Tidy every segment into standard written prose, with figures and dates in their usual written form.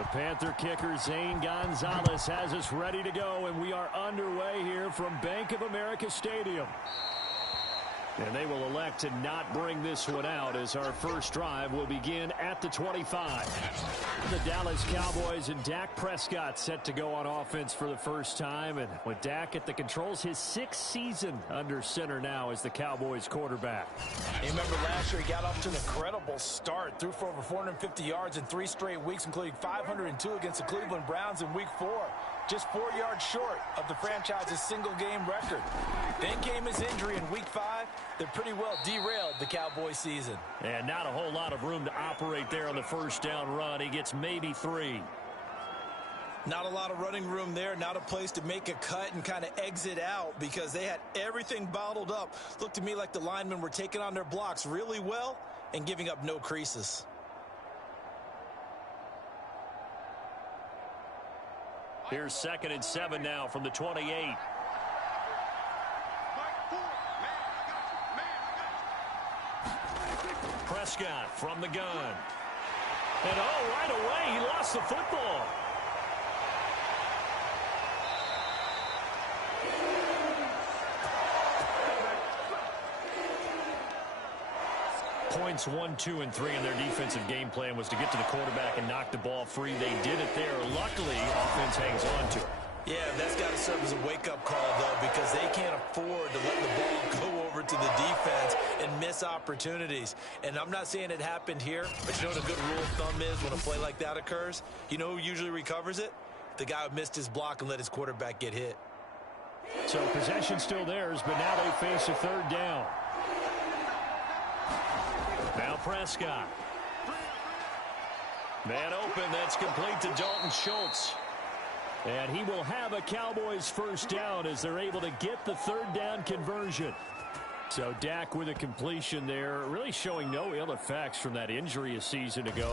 The Panther kicker, Zane Gonzalez, has us ready to go, and we are underway here from Bank of America Stadium. And they will elect to not bring this one out as our first drive will begin at the 25. The Dallas Cowboys and Dak Prescott set to go on offense for the first time. And with Dak at the controls, his 6th season under center now as the Cowboys quarterback. You remember last year he got off to an incredible start. Threw for over 450 yards in 3 straight weeks, including 502 against the Cleveland Browns in Week 4. Just 4 yards short of the franchise's single-game record. Then came his injury in Week 5. That pretty well derailed the Cowboys season. And not a whole lot of room to operate there on the first down run. He gets maybe 3. Not a lot of running room there. Not a place to make a cut and kind of exit out because they had everything bottled up. Looked to me like the linemen were taking on their blocks really well and giving up no creases. Here's 2nd and 7 now from the 28. Prescott from the gun. And right away, he lost the football. Points 1, 2, and 3 in their defensive game plan was to get to the quarterback and knock the ball free. They did it there. Luckily, offense hangs on to it. Yeah, that's got to serve as a wake-up call, though, because they can't afford to let the ball go over to the defense and miss opportunities. And I'm not saying it happened here, but you know what a good rule of thumb is when a play like that occurs? You know who usually recovers it? The guy who missed his block and let his quarterback get hit. So possession still theirs, but now they face a 3rd down. Now Prescott. Man open, that's complete to Dalton Schultz. And he will have a Cowboys first down as they're able to get the 3rd down conversion. So Dak with a completion there, really showing no ill effects from that injury a season ago.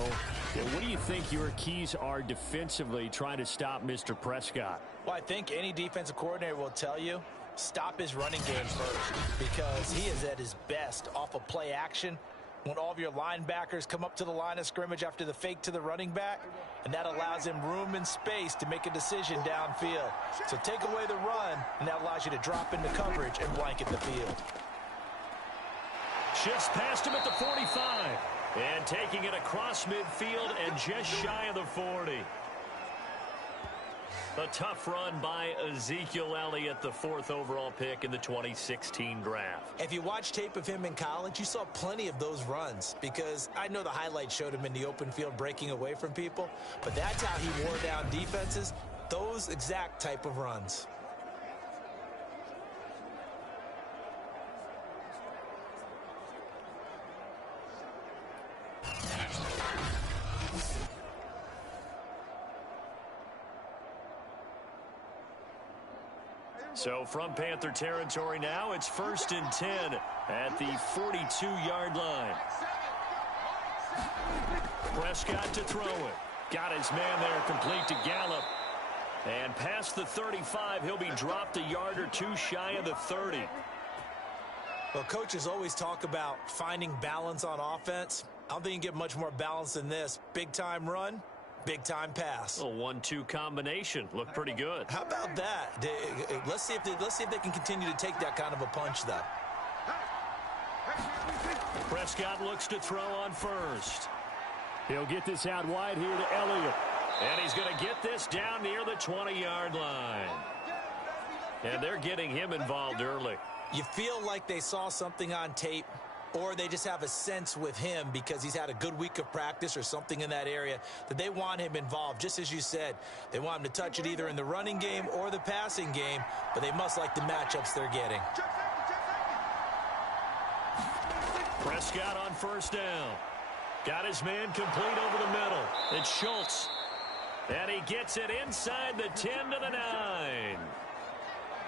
What do you think your keys are defensively trying to stop Mr. Prescott? Well, I think any defensive coordinator will tell you, stop his running game first because he is at his best off of play action. When all of your linebackers come up to the line of scrimmage after the fake to the running back, and that allows him room and space to make a decision downfield. So take away the run, and that allows you to drop into coverage and blanket the field. Shifts past him at the 45, and taking it across midfield and just shy of the 40. A tough run by Ezekiel Elliott, the 4th overall pick in the 2016 draft. If you watch tape of him in college, you saw plenty of those runs because I know the highlights showed him in the open field breaking away from people, but that's how he wore down defenses, those exact type of runs. So from Panther territory now, it's 1st and 10 at the 42-yard line. Prescott to throw it. Got his man there, complete to Gallup. And past the 35, he'll be dropped a yard or 2 shy of the 30. Well, coaches always talk about finding balance on offense. I don't think you can get much more balance than this. Big-time run. Big-time pass. A 1-2 combination. Looked pretty good. How about that? Let's see if they can continue to take that kind of a punch, though. Prescott looks to throw on first. He'll get this out wide here to Elliott. And he's going to get this down near the 20-yard line. And they're getting him involved early. You feel like they saw something on tape, or they just have a sense with him because he's had a good week of practice or something in that area that they want him involved. Just as you said, they want him to touch it either in the running game or the passing game, but they must like the matchups they're getting. Prescott on first down. Got his man complete over the middle. It's Schultz. And he gets it inside the 10 to the 9.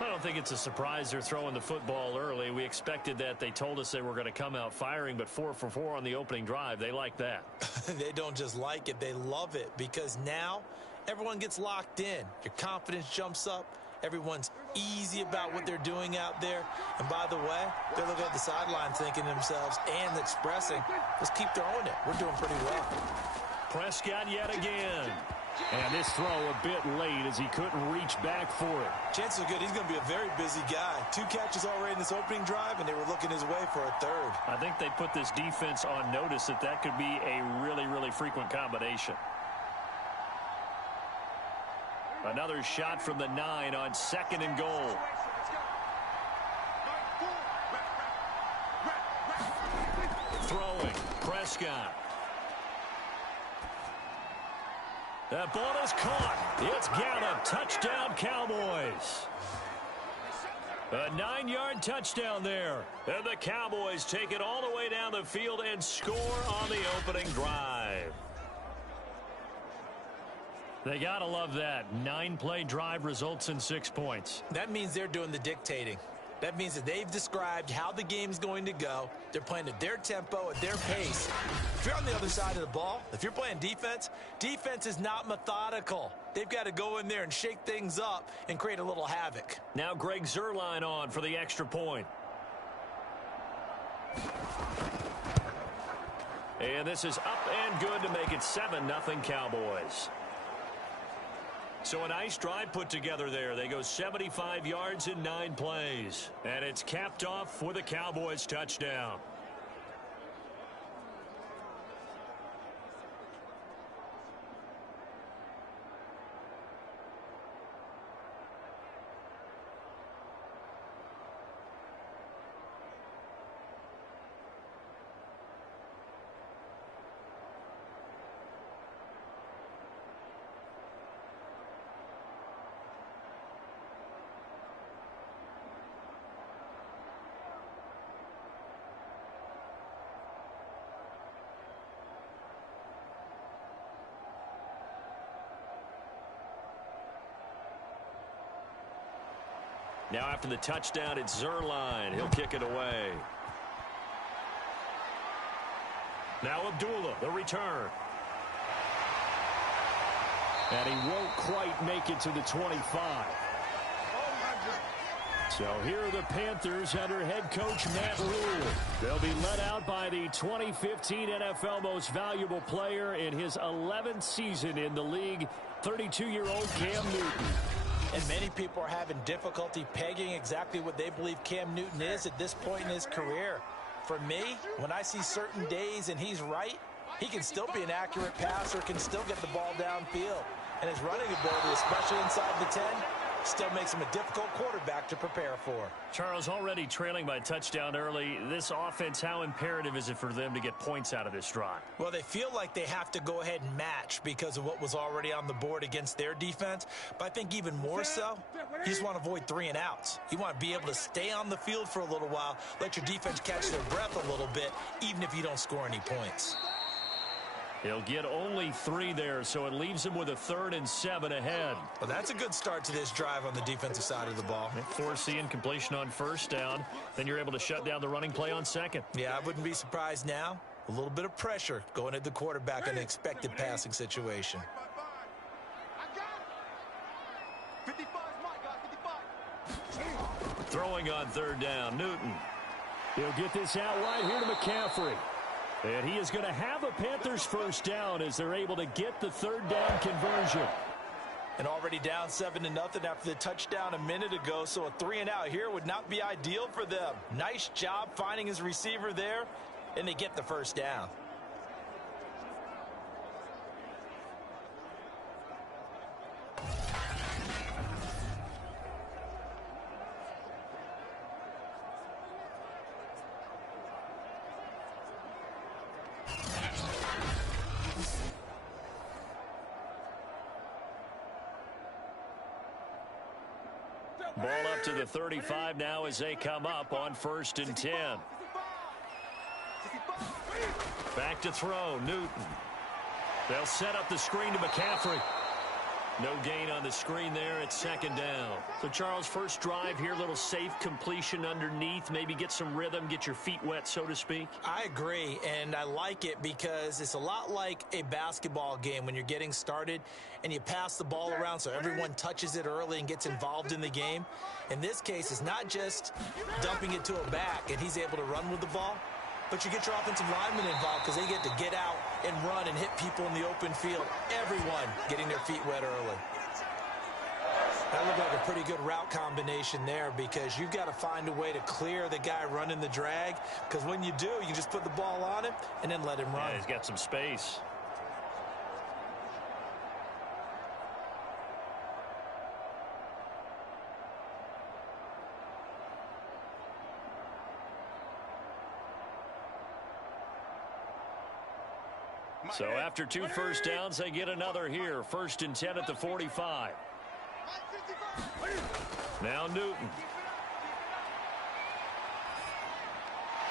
I don't think it's a surprise they're throwing the football early. We expected that. They told us they were going to come out firing, but 4 for 4 on the opening drive. They like that. They don't just like it. They love it because now everyone gets locked in. Your confidence jumps up. Everyone's easy about what they're doing out there. And by the way, they're looking at the sideline thinking to themselves and expressing, let's keep throwing it. We're doing pretty well. Prescott yet again. And this throw a bit late as he couldn't reach back for it. Chances are good he's going to be a very busy guy. 2 catches already in this opening drive, and they were looking his way for a third. I think they put this defense on notice that could be a really, really frequent combination. Another shot from the 9 on 2nd and goal. Throwing, Prescott. That ball is caught. It's Gallup. Touchdown, Cowboys. A 9-yard touchdown there. And the Cowboys take it all the way down the field and score on the opening drive. They got to love that. 9-play drive results in 6 points. That means they're doing the dictating. That means that they've described how the game's going to go. They're playing at their tempo, at their pace. If you're on the other side of the ball, if you're playing defense, defense is not methodical. They've got to go in there and shake things up and create a little havoc. Now Greg Zuerlein on for the extra point. And this is up and good to make it 7-0 Cowboys. So a nice drive put together there. They go 75 yards in 9 plays. And it's capped off with a Cowboys touchdown. Now after the touchdown, it's Zuerlein. He'll kick it away. Now Abdullah, the return. And he won't quite make it to the 25. So here are the Panthers under head coach Matt Rule. They'll be led out by the 2015 NFL Most Valuable Player in his 11th season in the league, 32-year-old Cam Newton. And many people are having difficulty pegging exactly what they believe Cam Newton is at this point in his career. For me, when I see certain days and he's right, he can still be an accurate passer, can still get the ball downfield. And his running ability, especially inside the 10, still makes him a difficult quarterback to prepare for. Charles, already trailing by touchdown early. This offense, how imperative is it for them to get points out of this drive? Well, they feel like they have to go ahead and match because of what was already on the board against their defense. But I think even more so, you just want to avoid 3 and outs. You want to be able to stay on the field for a little while, let your defense catch their breath a little bit, even if you don't score any points. He'll get only 3 there, so it leaves him with a 3rd and 7 ahead. Well, that's a good start to this drive on the defensive side of the ball. Forcing completion on 1st down. Then you're able to shut down the running play on 2nd. Yeah, I wouldn't be surprised now. A little bit of pressure going at the quarterback in an expected passing situation. Throwing on 3rd down, Newton. He'll get this out right here to McCaffrey. And he is going to have a Panthers 1st down as they're able to get the 3rd down conversion. And already down 7-0 after the touchdown a minute ago, so a 3 and out here would not be ideal for them. Nice job finding his receiver there, and they get the 1st down. Ball up to the 35 now as they come up on 1st and 10. Back to throw, Newton. They'll set up the screen to McCaffrey. No gain on the screen there at 2nd down. So, Charles, first drive here, little safe completion underneath. Maybe get some rhythm, get your feet wet, so to speak. I agree, and I like it because it's a lot like a basketball game when you're getting started and you pass the ball around so everyone touches it early and gets involved in the game. In this case, it's not just dumping it to a back and he's able to run with the ball. but you get your offensive linemen involved because they get to get out and run and hit people in the open field. Everyone getting their feet wet early. That looked like a pretty good route combination there because you've got to find a way to clear the guy running the drag, because when you do, you just put the ball on him and then let him run. Yeah, he's got some space. So after 2 first downs, they get another here. 1st and 10 at the 45. Now Newton.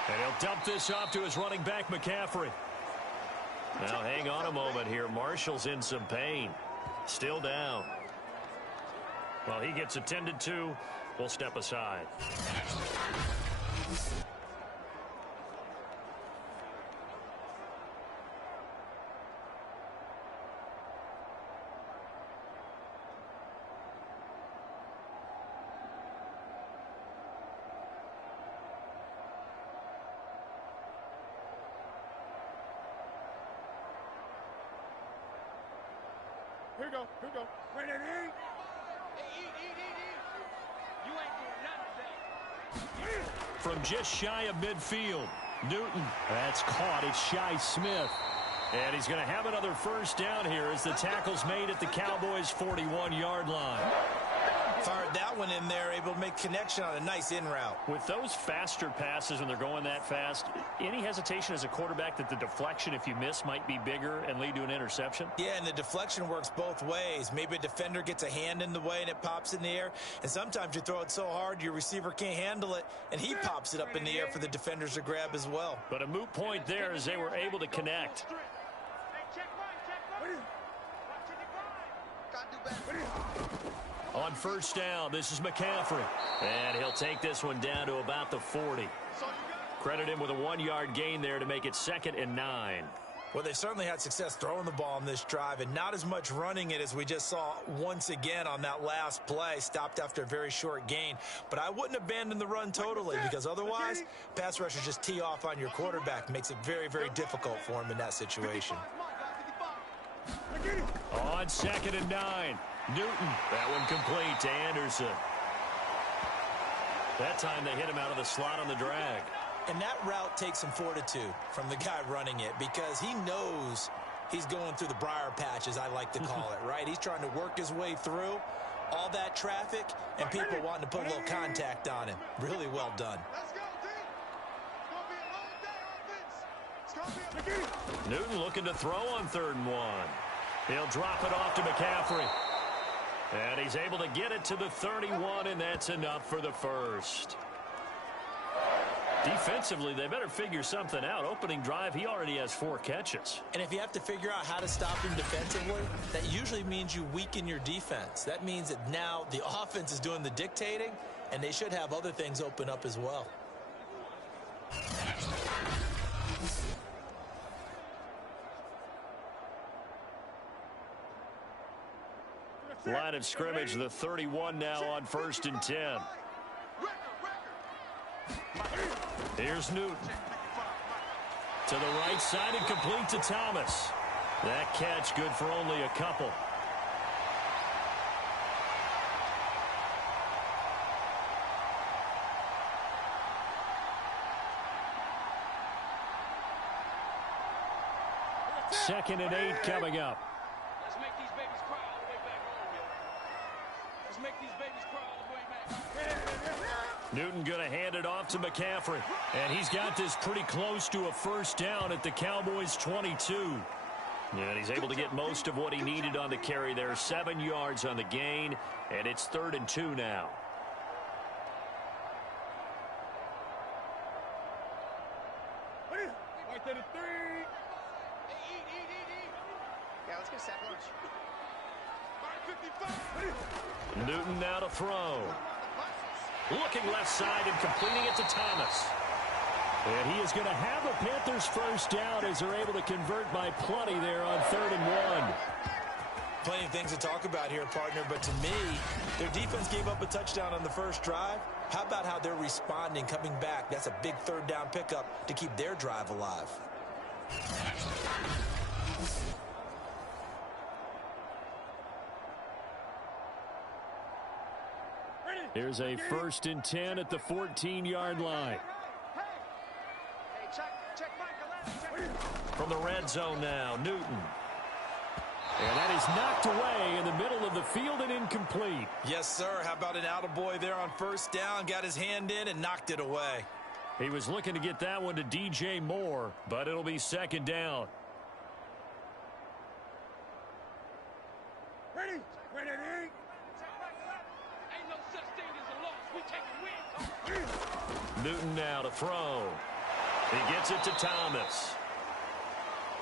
And he'll dump this off to his running back, McCaffrey. Now hang on a moment here. Marshall's in some pain. Still down. Well, he gets attended to. We'll step aside. Here we go. Wait, eat. You ain't doing nothing. From just shy of midfield, Newton. That's caught. It's Shi Smith. And he's going to have another first down here as the tackle's made at the Cowboys' 41-yard line. Fired that one in there, able to make connection on a nice in route. With those faster passes when they're going that fast, any hesitation as a quarterback that the deflection, if you miss, might be bigger and lead to an interception? Yeah, and the deflection works both ways. Maybe a defender gets a hand in the way and it pops in the air. And sometimes you throw it so hard your receiver can't handle it, and he pops it up in the air for the defenders to grab as well. But a moot point there as they were able to connect. On first down, this is McCaffrey. And he'll take this one down to about the 40. Credit him with a 1-yard gain there to make it 2nd and 9. Well, they certainly had success throwing the ball on this drive, and not as much running it as we just saw once again on that last play. Stopped after a very short gain. But I wouldn't abandon the run totally, because otherwise, pass rushers just tee off on your quarterback. Makes it very, very difficult for him in that situation. On 2nd and 9. Newton, that one complete to Anderson. That time they hit him out of the slot on the drag. And that route takes some fortitude from the guy running it, because he knows he's going through the briar patch, as I like to call it, right? He's trying to work his way through all that traffic and people wanting to put a little contact on him. Really well done. Newton looking to throw on 3rd and 1. He'll drop it off to McCaffrey. And he's able to get it to the 31, and that's enough for the first. Defensively, they better figure something out. Opening drive, he already has 4 catches. And if you have to figure out how to stop him defensively, that usually means you weaken your defense. That means that now the offense is doing the dictating, and they should have other things open up as well. Line of scrimmage, the 31 now on 1st and 10. Here's Newton. To the right side and complete to Thomas. That catch good for only a couple. Second and 8 coming up. Let's make these babies cry all the way back home, yo. Let's make these babies cry all the way back. Newton going to hand it off to McCaffrey. And he's got this pretty close to a first down at the Cowboys' 22. And he's able to get most of what he needed on the carry there. 7 yards on the gain, and it's 3rd and 2 now. Right there to 3. Yeah, let's get set lunch. Newton now to throw. Looking left side and completing it to Thomas. And he is going to have a Panthers first down as they're able to convert by plenty there on 3rd and 1. plenty of things to talk about here, partner, but to me, their defense gave up a touchdown on the first drive. How about how they're responding, coming back? That's a big third down pickup to keep their drive alive. Here's a 1st and 10 at the 14-yard line. Hey, check Michael. From the red zone now, Newton. And that is knocked away in the middle of the field and incomplete. Yes, sir. How about an attaboy there on first down? Got his hand in and knocked it away. He was looking to get that one to DJ Moore, but it'll be 2nd down. Ready? Ain't no such thing as a loss. We take a win. Newton now to throw. He gets it to Thomas.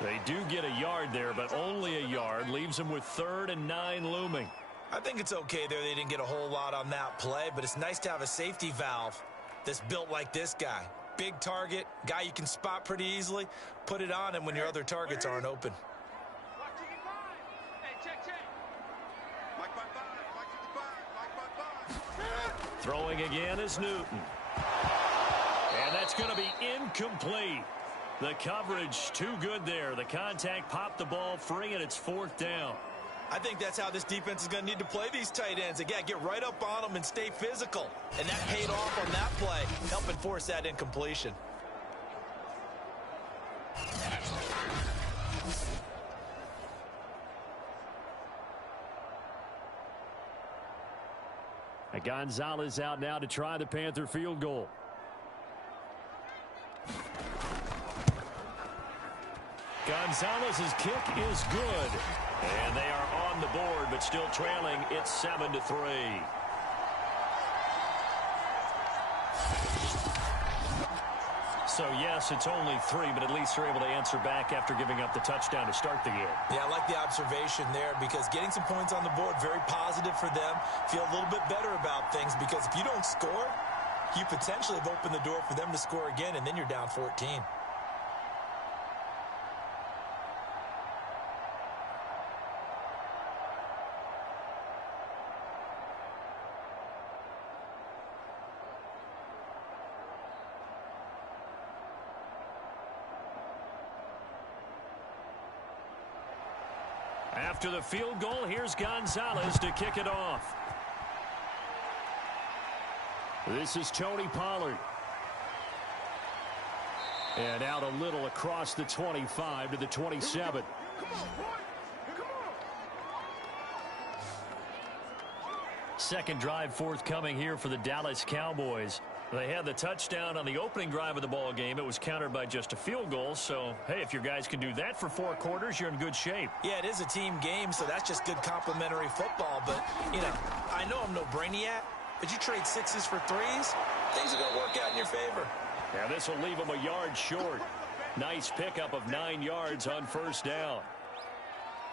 They do get a yard there, but only a yard. Leaves them with 3rd and 9 looming. I think it's okay there. They didn't get a whole lot on that play, but it's nice to have a safety valve that's built like this guy. Big target, guy you can spot pretty easily. Put it on him when your other targets aren't open. Throwing again is Newton. And that's going to be incomplete. The coverage too good there. The contact popped the ball free, and it's 4th down. I think that's how this defense is going to need to play these tight ends. They got to get right up on them and stay physical. And that paid off on that play, helping force that incompletion. Gonzalez out now to try the Panther field goal. Gonzalez's kick is good. And they are on the board, but still trailing. It's 7-3. So, yes, it's only 3, but at least they're able to answer back after giving up the touchdown to start the game. Yeah, I like the observation there because getting some points on the board, very positive for them. Feel a little bit better about things because if you don't score, you potentially have opened the door for them to score again, and then you're down 14. After the field goal, here's Gonzalez to kick it off. This is Tony Pollard. And out a little across the 25 to the 27. Come on, boy. Come on. Second drive forthcoming here for the Dallas Cowboys. They had the touchdown on the opening drive of the ball game. It was countered by just a field goal. So, hey, if your guys can do that for 4 quarters, you're in good shape. Yeah, it is a team game, so that's just good complimentary football. But, you know, I know I'm no brainiac, but you trade 6s for 3s, things are going to work out in your favor. Now this will leave them a yard short. Nice pickup of 9 yards on first down.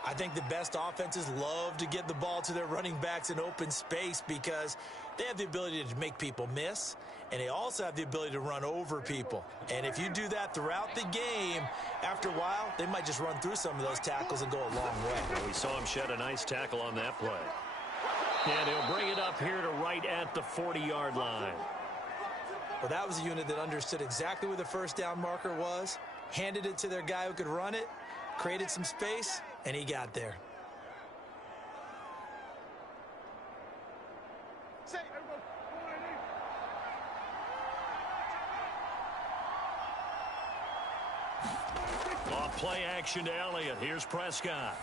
I think the best offenses love to get the ball to their running backs in open space because they have the ability to make people miss, and they also have the ability to run over people. And if you do that throughout the game, after a while, they might just run through some of those tackles and go a long way. Well, we saw him shed a nice tackle on that play. And he'll bring it up here to right at the 40-yard line. Well, that was a unit that understood exactly where the first down marker was, handed it to their guy who could run it, created some space, and he got there. Off play action to Elliott. Here's Prescott.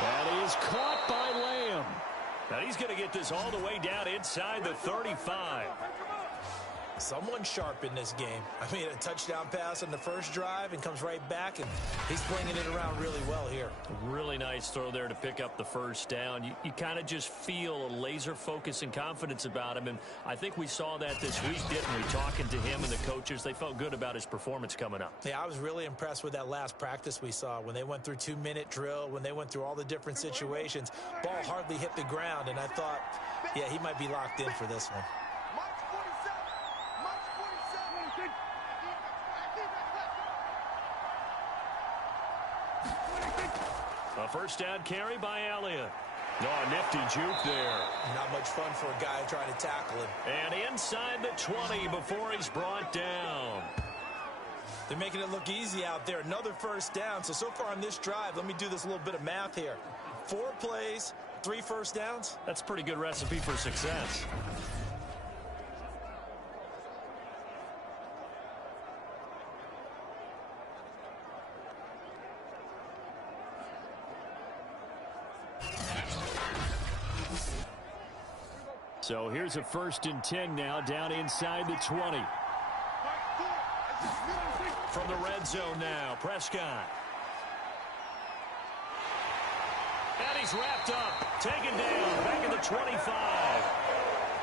That is caught by Lamb. Now he's going to get this all the way down inside the 35. Someone sharp in this game. I mean, a touchdown pass on the first drive and comes right back, and he's flinging it around really well here. Really nice throw there to pick up the first down. You kind of just feel a laser focus and confidence about him, and I think we saw that this week, didn't we? Talking to him and the coaches, they felt good about his performance coming up. Yeah, I was really impressed with that last practice we saw when they went through 2-minute drill, when they went through all the different situations. Ball hardly hit the ground, and I thought, yeah, he might be locked in for this one. A first down carry by Elliott. Oh, nifty juke there. Not much fun for a guy trying to tackle him. And inside the 20 before he's brought down. They're making it look easy out there. Another first down. So far on this drive, let me do this little bit of math here. 4 plays, 3 first downs. That's a pretty good recipe for success. So here's a 1st and 10 now, down inside the 20. From the red zone now, Prescott. And he's wrapped up, taken down, back in the 25.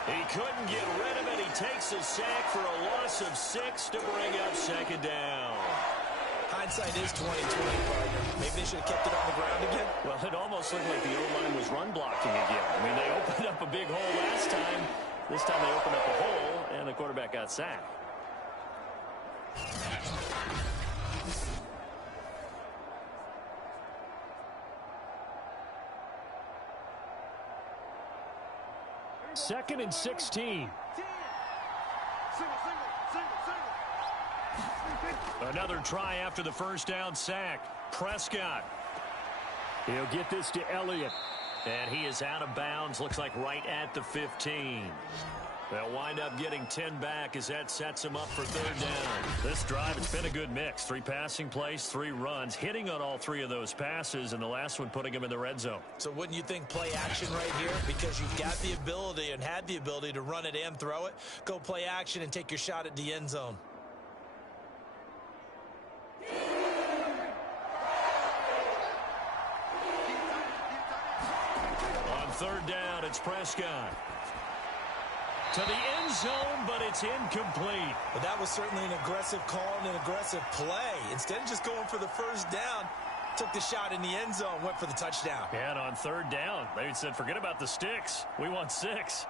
He couldn't get rid of it. He takes a sack for a loss of 6 to bring up 2nd down. Hindsight is 20/20, partner. Maybe they should have kept it on the ground again. Well, it almost looked like the O-line was run blocking again. I mean, they opened up a big hole last time. This time they opened up a hole, and the quarterback got sacked. Second and 16. Another try after the first down sack. Prescott. He'll get this to Elliott. And he is out of bounds. Looks like right at the 15. They'll wind up getting 10 back as that sets him up for 3rd down. This drive, it's been a good mix. 3 passing plays, 3 runs, hitting on all 3 of those passes, and the last one putting him in the red zone. So wouldn't you think play action right here? Because you've got the ability and had the ability to run it and throw it. Go play action and take your shot at the end zone. On 3rd down, it's Prescott. To the end zone, but it's incomplete. But that was certainly an aggressive call and an aggressive play. Instead of just going for the first down, took the shot in the end zone, went for the touchdown. And on 3rd down, they said, forget about the sticks. We want 6.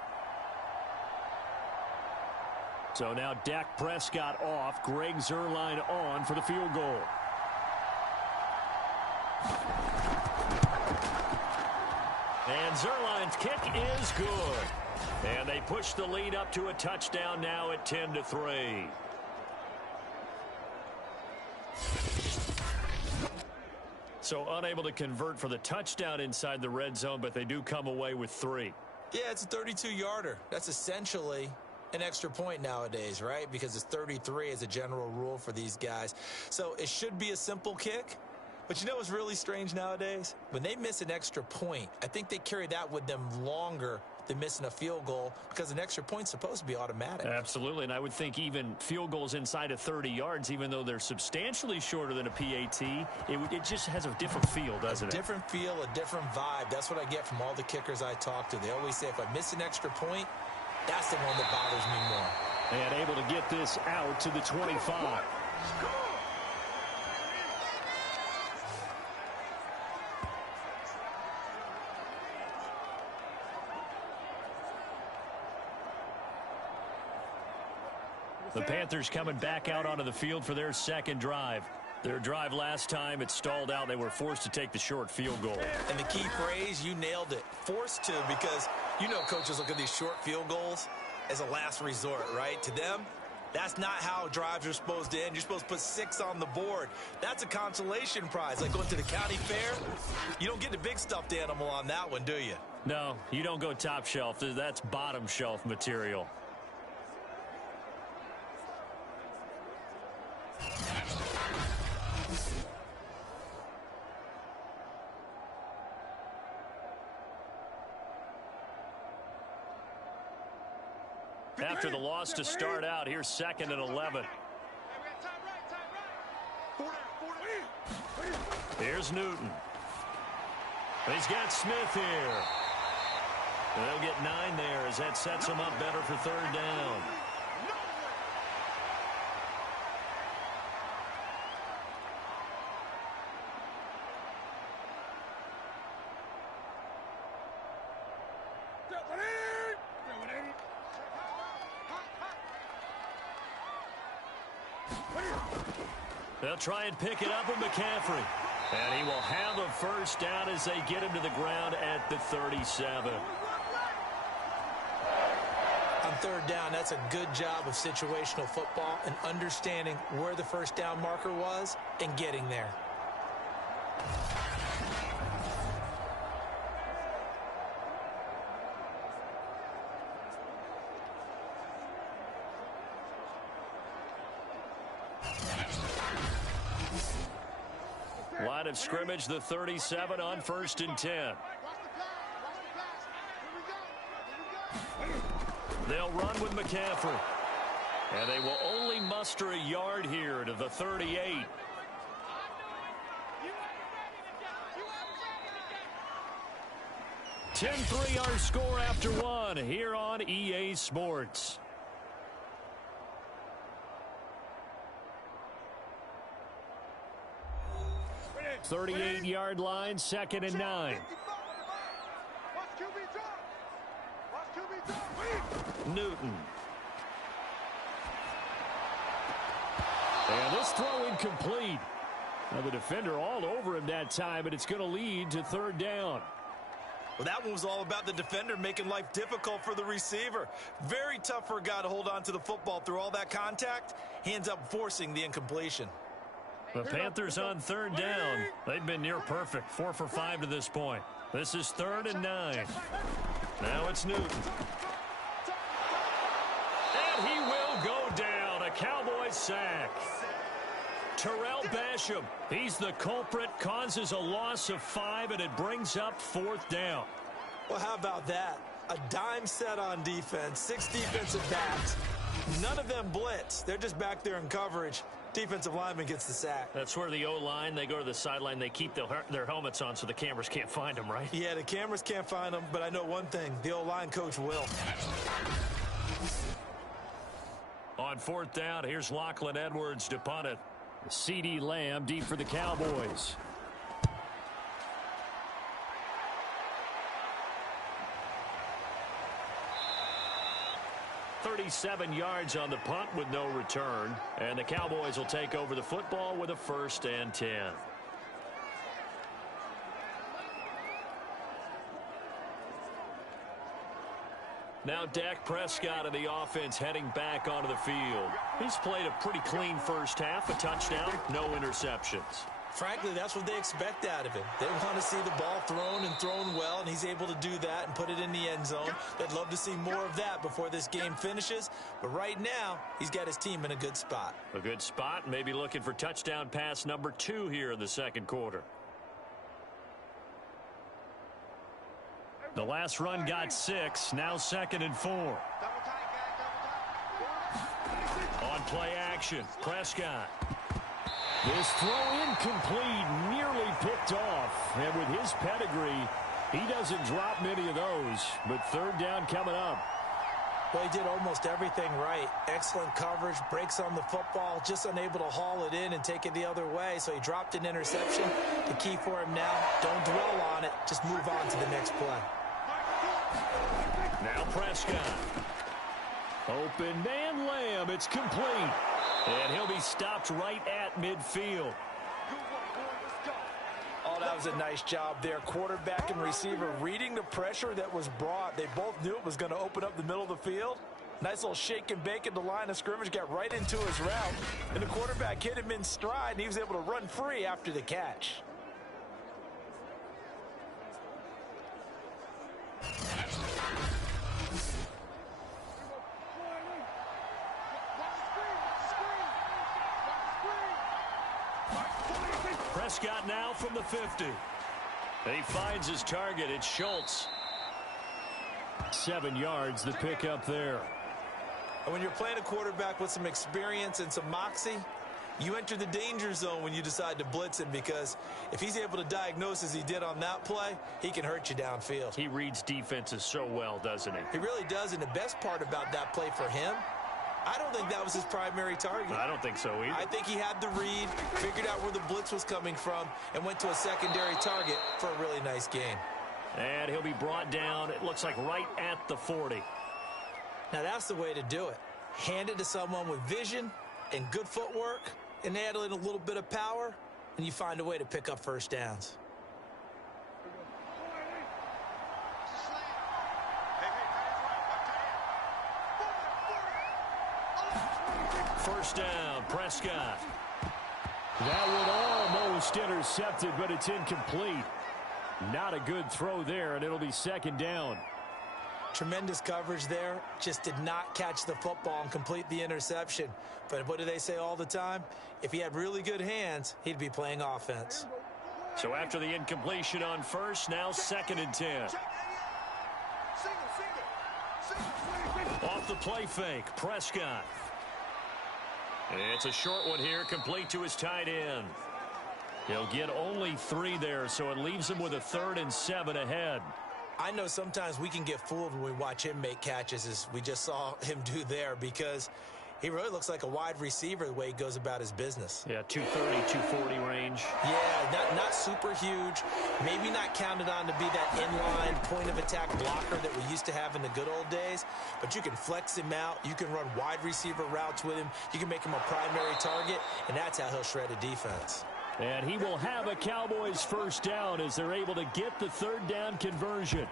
So now Dak Prescott off, Greg Zuerlein on for the field goal. And Zuerlein's kick is good. And they push the lead up to a touchdown now at 10-3. So unable to convert for the touchdown inside the red zone, but they do come away with 3. Yeah, it's a 32-yarder. That's essentially an extra point nowadays, right? Because it's 33 as a general rule for these guys. So it should be a simple kick. But you know what's really strange nowadays? When they miss an extra point, I think they carry that with them longer than missing a field goal because an extra point's supposed to be automatic. Absolutely, and I would think even field goals inside of 30 yards, even though they're substantially shorter than a PAT, it just has a different feel, doesn't it? A different feel, a different vibe. That's what I get from all the kickers I talk to. They always say if I miss an extra point, that's the one that bothers me more. And able to get this out to the 25. The Panthers coming back out onto the field for their 2nd drive. Their drive last time, it stalled out. They were forced to take the short field goal. And the key phrase, you nailed it. Forced to, because you know coaches look at these short field goals as a last resort, right? To them, that's not how drives are supposed to end. You're supposed to put 6 on the board. That's a consolation prize. Like going to the county fair, you don't get the big stuffed animal on that one, do you? No, you don't go top shelf. That's bottom shelf material. After the loss to start out, here's 2nd and 11. Here's Newton. He's got Smith here. They'll get 9 there as that sets him up better for 3rd down. They'll try and pick it up with McCaffrey. And he will have a first down as they get him to the ground at the 37. On third down, that's a good job of situational football and understanding where the first down marker was and getting there. Line of scrimmage, the 37 on 1st and 10. They'll run with McCaffrey. And they will only muster a yard here to the 38. – 10-3 our score after one here on EA Sports. .38-yard line, 2nd and 9. Newton. And this throw incomplete. Now the defender all over him that time, but it's going to lead to 3rd down. Well, that one was all about the defender making life difficult for the receiver. Very tough for a guy to hold on to the football through all that contact. He ends up forcing the incompletion. The Panthers on 3rd down. They've been near perfect, 4 for 5 to this point. This is 3rd and 9. Now it's Newton. And he will go down. A Cowboys sack. Terrell Basham, he's the culprit, causes a loss of 5, and it brings up 4th down. Well, how about that? A dime set on defense, 6 defensive backs. None of them blitz. They're just back there in coverage. Defensive lineman gets the sack. That's where the O-line, they go to the sideline, they keep their helmets on so the cameras can't find them, right? Yeah, the cameras can't find them, but I know one thing, the O-line coach will. On 4th down, here's Lachlan Edwards to punt it. CeeDee Lamb deep for the Cowboys. .37 yards on the punt with no return. And the Cowboys will take over the football with a 1st and 10. Now Dak Prescott of the offense heading back onto the field. He's played a pretty clean first half, a touchdown, no interceptions. Frankly, that's what they expect out of him. They want to see the ball thrown and thrown well, and he's able to do that and put it in the end zone. They'd love to see more of that before this game finishes. But right now, he's got his team in a good spot. A good spot, maybe looking for touchdown pass number 2 here in the 2nd quarter. The last run got 6, now 2nd and 4. On play action, Prescott. This throw incomplete, nearly picked off. And with his pedigree, he doesn't drop many of those. But 3rd down coming up. Well, he did almost everything right. Excellent coverage, breaks on the football, just unable to haul it in and take it the other way. So he dropped an interception. The key for him now, don't dwell on it. Just move on to the next play. Now Prescott. Open man Lamb. It's complete. And he'll be stopped right at midfield. Oh, that was a nice job there. Quarterback and receiver reading the pressure that was brought. They both knew it was going to open up the middle of the field. Nice little shake and bake at the line of scrimmage. Got right into his route. And the quarterback hit him in stride, and he was able to run free after the catch. Prescott now from the 50. He finds his target. It's Schultz. 7 yards, the pickup there. And when you're playing a quarterback with some experience and some moxie, you enter the danger zone when you decide to blitz him, because if he's able to diagnose as he did on that play, he can hurt you downfield. He reads defenses so well, doesn't he? He really does, and the best part about that play for him, I don't think that was his primary target. I don't think so either. I think he had the read, figured out where the blitz was coming from, and went to a secondary target for a really nice gain. And he'll be brought down, it looks like right at the 40. Now that's the way to do it. Hand it to someone with vision and good footwork, and add in a little bit of power, and you find a way to pick up first downs. First down, Prescott. That one almost intercepted, but it's incomplete. Not a good throw there, and it'll be second down. Tremendous coverage there. Just did not catch the football and complete the interception. But what do they say all the time? If he had really good hands, he'd be playing offense. So after the incompletion on first, now second and 10. Off the play fake, Prescott. It's a short one here, complete to his tight end. He'll get only 3 there, so it leaves him with a 3rd and 7 ahead. I know sometimes we can get fooled when we watch him make catches, as we just saw him do there, because he really looks like a wide receiver the way he goes about his business. Yeah, 230, 240 range. Yeah, not super huge. Maybe not counted on to be that inline point-of-attack blocker that we used to have in the good old days, but you can flex him out. You can run wide receiver routes with him. You can make him a primary target, and that's how he'll shred a defense. And he will have a Cowboys first down as they're able to get the 3rd down conversion.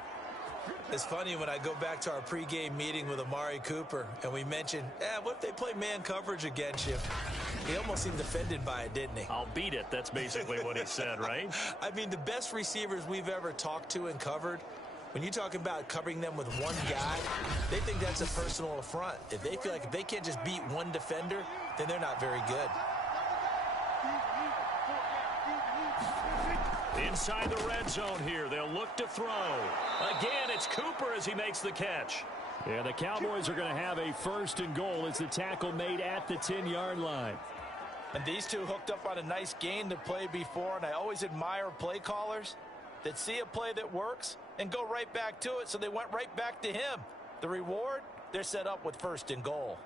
It's funny when I go back to our pregame meeting with Amari Cooper and we mentioned, what if they play man coverage against you? He almost seemed offended by it, didn't he? I'll beat it. That's basically what he said, right? I mean, the best receivers we've ever talked to and covered, when you talk about covering them with one guy, they think that's a personal affront. If they feel like if they can't just beat one defender, then they're not very good. Inside the red zone here, they'll look to throw. Again, it's Cooper as he makes the catch. Yeah, the Cowboys are going to have a 1st and goal as the tackle made at the 10-yard line. And these two hooked up on a nice gain to play before, and I always admire play callers that see a play that works and go right back to it, so they went right back to him. The reward, they're set up with 1st and goal.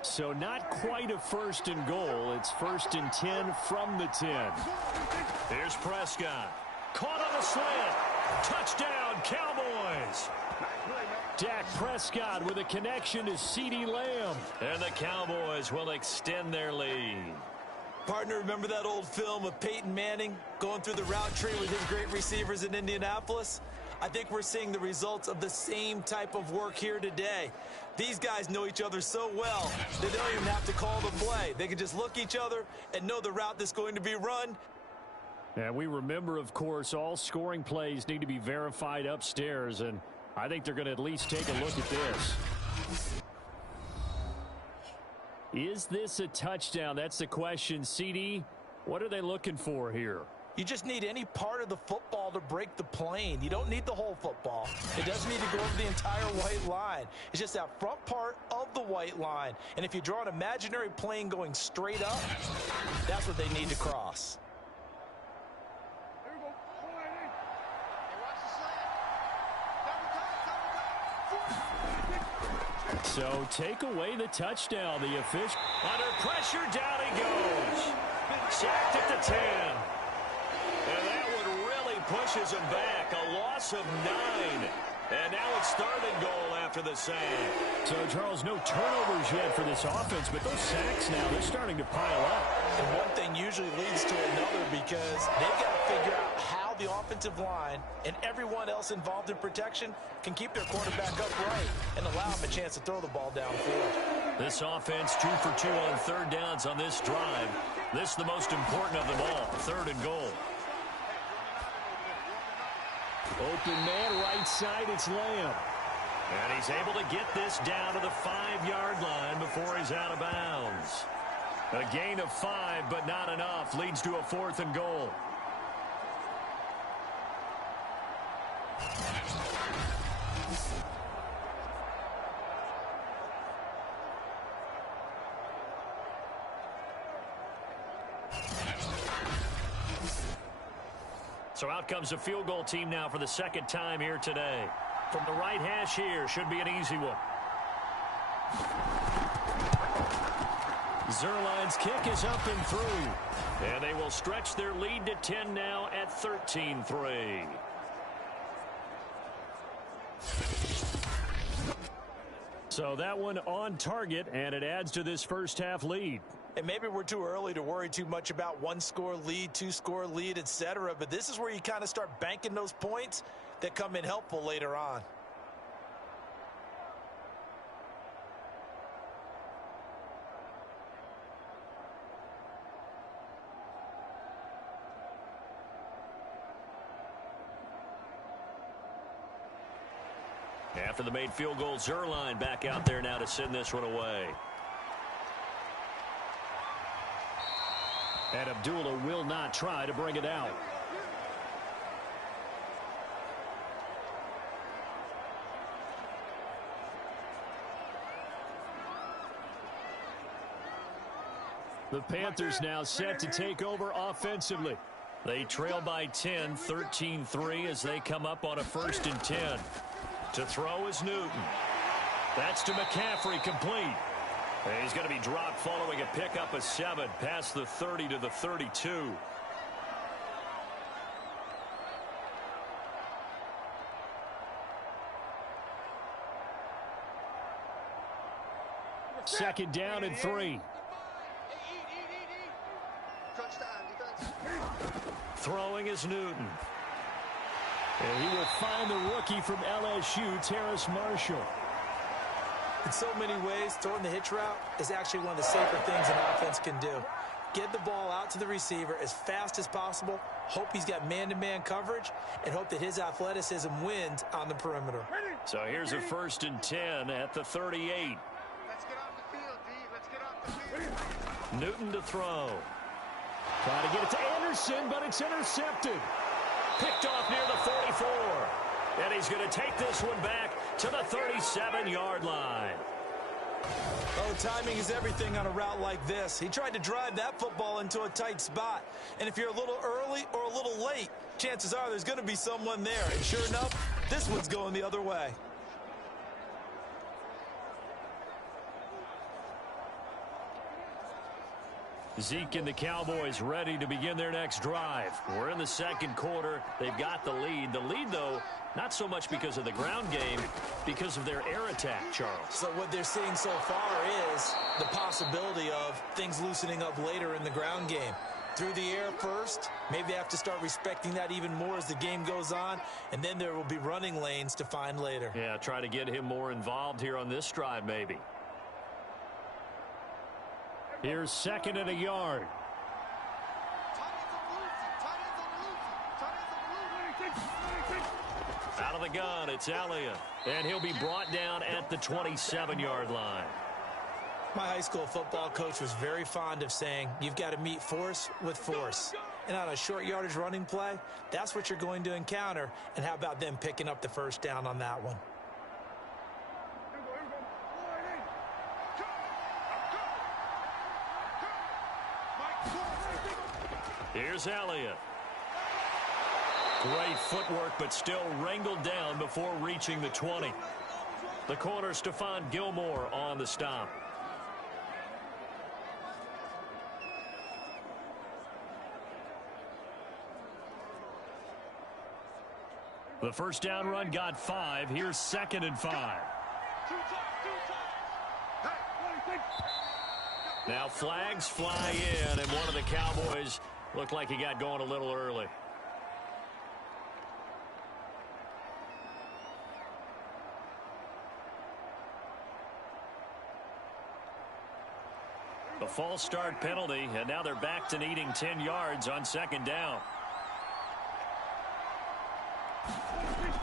So not quite a 1st and goal. It's 1st and 10 from the 10. Here's Prescott. Caught on a slant. Touchdown, Cowboys. Dak Prescott with a connection to CeeDee Lamb. And the Cowboys will extend their lead. Partner, remember that old film of Peyton Manning going through the route tree with his great receivers in Indianapolis? I think we're seeing the results of the same type of work here today. These guys know each other so well that they don't even have to call the play. They can just look each other and know the route that's going to be run. And we remember, of course, all scoring plays need to be verified upstairs, and I think they're going to at least take a look at this. Is this a touchdown? That's the question. CD, what are they looking for here? You just need any part of the football to break the plane. You don't need the whole football. It doesn't need to go over the entire white line. It's just that front part of the white line. And if you draw an imaginary plane going straight up, that's what they need to cross. So take away the touchdown. The official under pressure, down he goes. Sacked at the 10. And that one really pushes him back. A loss of 9. And now it's 3rd and goal after the sack. So, Charles, no turnovers yet for this offense, but those sacks now, they're starting to pile up. And one thing usually leads to another because they've got to figure out how the offensive line and everyone else involved in protection can keep their quarterback upright and allow him a chance to throw the ball downfield. This offense 2 for 2 on 3rd downs on this drive. This is the most important of them all, 3rd and goal. Open man, right side, it's Lamb. And he's able to get this down to the 5-yard line before he's out of bounds. A gain of 5, but not enough. Leads to a 4th and goal. So out comes the field goal team now for the 2nd time here today. From the right hash here, should be an easy one. Zerline's kick is up and through. And they will stretch their lead to 10 now at 13-3. So that one on target, and it adds to this first half lead. And maybe we're too early to worry too much about one-score lead, two-score lead, etc. But this is where you kind of start banking those points that come in helpful later on. After the made field goal, Zerline back out there now to send this one away. And Abdullah will not try to bring it out. The Panthers now set to take over offensively. They trail by 10, 13-3 as they come up on a 1st and 10. To throw is Newton. That's to McCaffrey, complete. And he's going to be dropped following a pickup of 7 past the 30 to the 32. Second down and 3. Throwing is Newton. And he will find the rookie from LSU, Terrace Marshall. In so many ways, throwing the hitch route is actually one of the safer things an offense can do. Get the ball out to the receiver as fast as possible, hope he's got man-to-man coverage, and hope that his athleticism wins on the perimeter. So here's a 1st and 10 at the 38. Let's get off the field, D. Let's get off the field. Newton to throw. Trying to get it to Anderson, but it's intercepted. Picked off near the 44. And he's going to take this one back to the 37-yard line. Oh, timing is everything on a route like this. He tried to drive that football into a tight spot. And if you're a little early or a little late, chances are there's going to be someone there. And sure enough, this one's going the other way. Zeke and the Cowboys ready to begin their next drive. We're in the 2nd quarter. They've got the lead. The lead, though, not so much because of the ground game, because of their air attack, Charles. So what they're seeing so far is the possibility of things loosening up later in the ground game. Through the air first, maybe they have to start respecting that even more as the game goes on, and then there will be running lanes to find later. Yeah, try to get him more involved here on this drive, maybe. Here's 2nd and a yard. Out of the gun, it's Elliott. And he'll be brought down at the 27-yard line. My high school football coach was very fond of saying, you've got to meet force with force. And on a short yardage running play, that's what you're going to encounter. And how about them picking up the 1st down on that one? Here's Elliott. Great footwork, but still wrangled down before reaching the 20. The corner, Stephon Gilmore, on the stop. The 1st down run got 5. Here's 2nd and 5. Now flags fly in, and one of the Cowboys looked like he got going a little early. The false start penalty, and now they're back to needing 10 yards on 2nd down.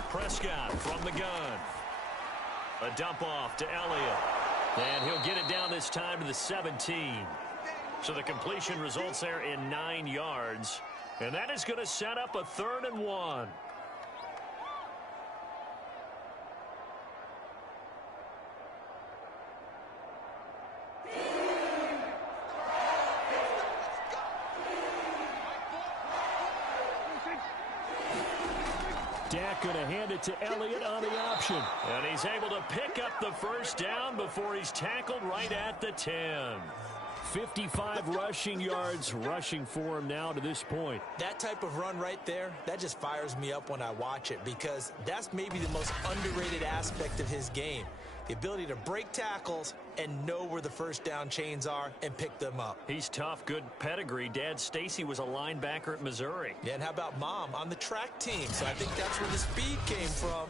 Prescott from the gun. A dump off to Elliott. And he'll get it down this time to the 17. So the completion results there in 9 yards. And that is going to set up a 3rd and 1. Dak going to hand it to Elliott on the option. And he's able to pick up the 1st down before he's tackled right at the 10. 55 rushing yards rushing for him now to this point. That type of run right there, that just fires me up when I watch it, because that's maybe the most underrated aspect of his game. the ability to break tackles and know where the first down chains are and pick them up. He's tough, good pedigree. Dad, Stacy, was a linebacker at Missouri. Yeah, and how about Mom on the track team? So I think that's where the speed came from.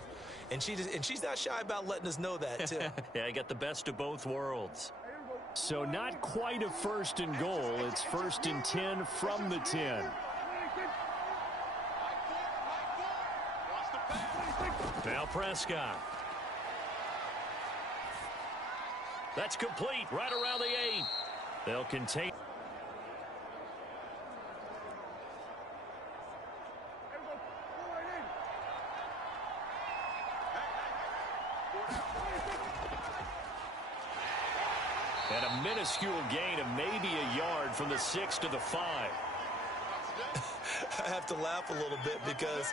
And she's not shy about letting us know that, too. Yeah, I got the best of both worlds. So not quite a 1st and goal. It's 1st and 10 from the 10. Now Prescott. That's complete right around the 8. They'll contain. And a minuscule gain of maybe a yard from the 6 to the 5. I have to laugh a little bit because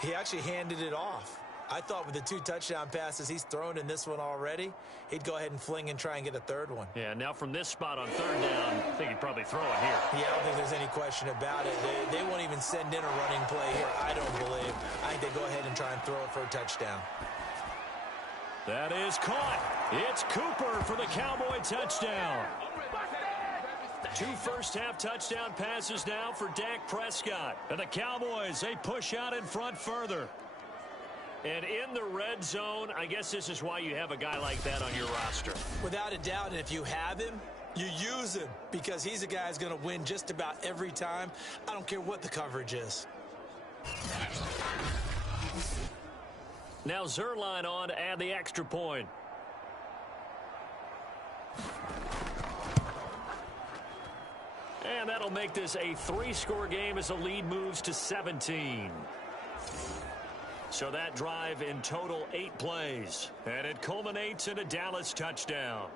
he actually handed it off. I thought with the 2 touchdown passes he's thrown in this one already, he'd go ahead and fling and try and get a 3rd one. Yeah, now from this spot on 3rd down, I think he'd probably throw it here. Yeah, I don't think there's any question about it. They won't even send in a running play here, I don't believe. I think they go ahead and try and throw it for a touchdown. That is caught. It's Cooper for the Cowboy touchdown. 2 first-half touchdown passes now for Dak Prescott. And the Cowboys, they push out in front further. And in the red zone, I guess this is why you have a guy like that on your roster. Without a doubt, and if you have him, you use him because he's a guy who's going to win just about every time. I don't care what the coverage is. Now Zerline on to add the extra point. And that'll make this a 3-score game as the lead moves to 17. So that drive in total 8 plays. And it culminates in a Dallas touchdown.